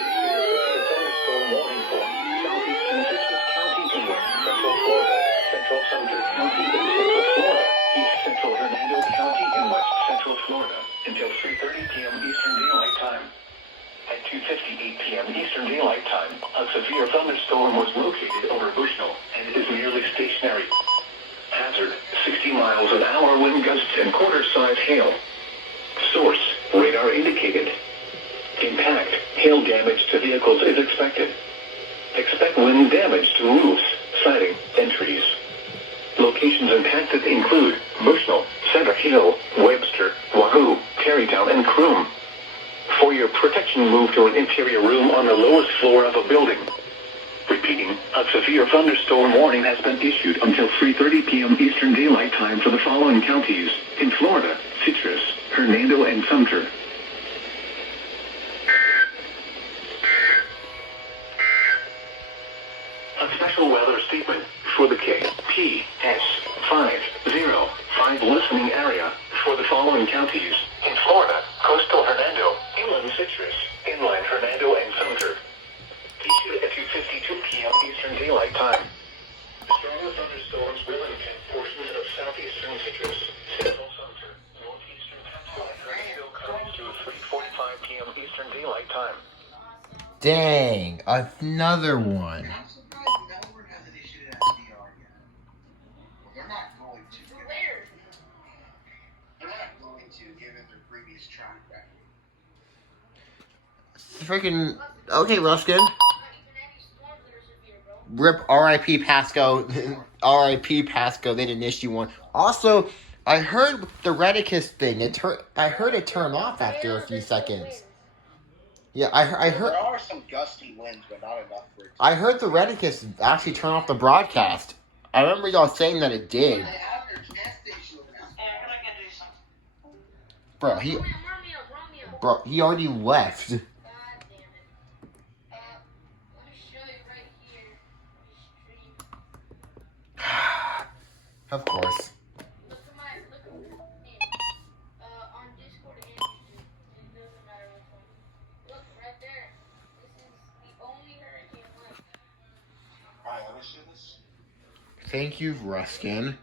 Thunderstorm warning for southeastern Citrus County in west central Florida, central Sumter County in central Florida, east central Hernando County in west central Florida until 3:30 p.m. Eastern Daylight Time. At 2:58 p.m. Eastern Daylight Time, a severe thunderstorm was located over Bushnell and is nearly stationary. Hazard: 60 miles an hour wind gusts and quarter-size hail. Source: radar indicated. Impact: hail damage to vehicles is expected. Expect wind damage to roofs, siding, and trees. Locations impacted include Bushnell, Center Hill, Webster, Wahoo, Terrytown, and Croom. For your protection, move to an interior room on the lowest floor of a building. Repeating, a severe thunderstorm warning has been issued until 3:30 p.m. Eastern Daylight Time for the following counties in Florida: Citrus, Hernando, and Sumter. A special weather statement for the KPS505 listening area for the following counties in Florida: coastal Hernando, inland Citrus, inland Hernando, and Sumter. Issued at 2:52 p.m. Eastern Daylight Time. Stronger thunderstorms will impact portions of southeastern Citrus, central Sumter, northeastern Pennsylvania, and Hernando counties through 3:45 p.m. Eastern Daylight Time. Dang, another one. I'm surprised no one hasn't issued an SDR yet. Well, they're not going to. They're not going to, given their previous track record. Freaking okay, Ruskin. Rip R.I.P. Pasco. R.I.P. Pasco. They didn't issue one. Also, I heard the Reticus thing. I heard it turn off after a few seconds. Yeah, I heard. There are some gusty winds, but not enough for it. I heard the Reticus actually turn off the broadcast. I remember y'all saying that it did. Bro, he already left. Of course. Thank you, Ruskin.